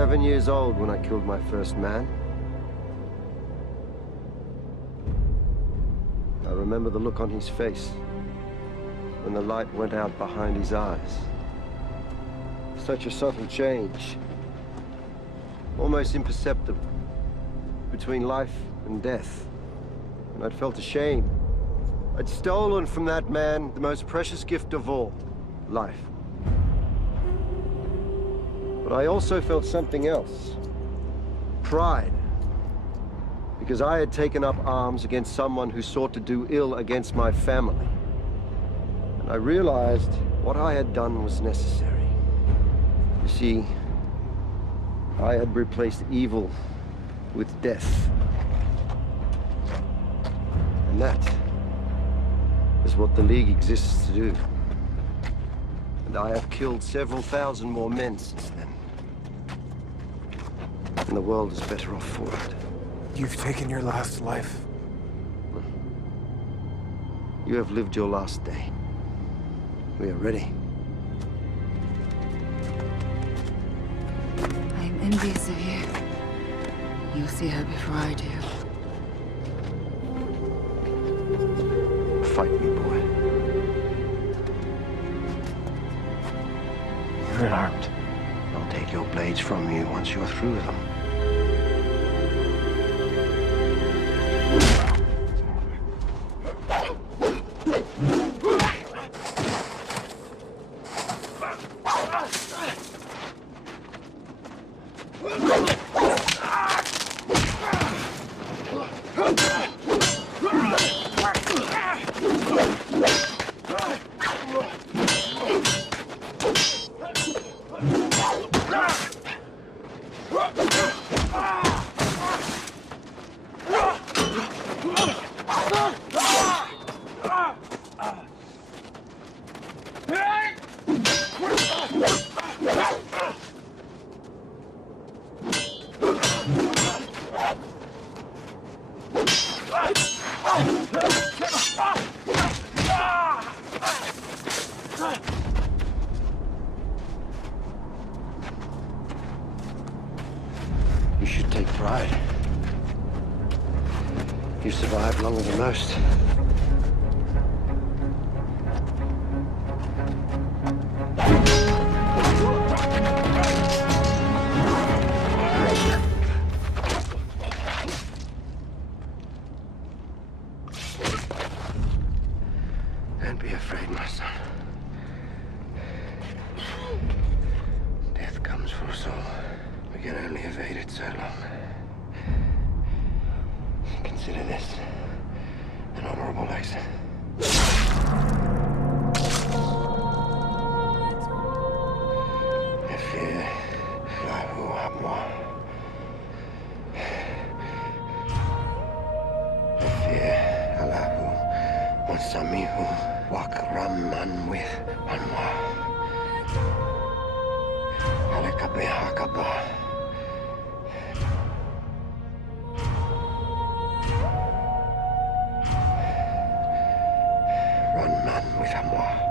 11 years old when I killed my first man. I remember the look on his face when the light went out behind his eyes. Such a subtle change, almost imperceptible, between life and death. And I'd felt ashamed. I'd stolen from that man the most precious gift of all, life. But I also felt something else. Pride. Because I had taken up arms against someone who sought to do ill against my family. And I realized what I had done was necessary. You see, I had replaced evil with death. And that is what the League exists to do. And I have killed several thousand more men since then. And the world is better off for it. You've taken your last life. You have lived your last day. We are ready. I am envious of you. You'll see her before I do. Fight me, boy. You're unarmed. I'll take your blades from you once you're through with them. You should take pride. You survived longer than most. Don't be afraid, my son. Death comes for us all. We can only evade it so long. Consider this an honorable exit. Samihu wak raman with anwa. Alekabe hakaba. Run man with amwa.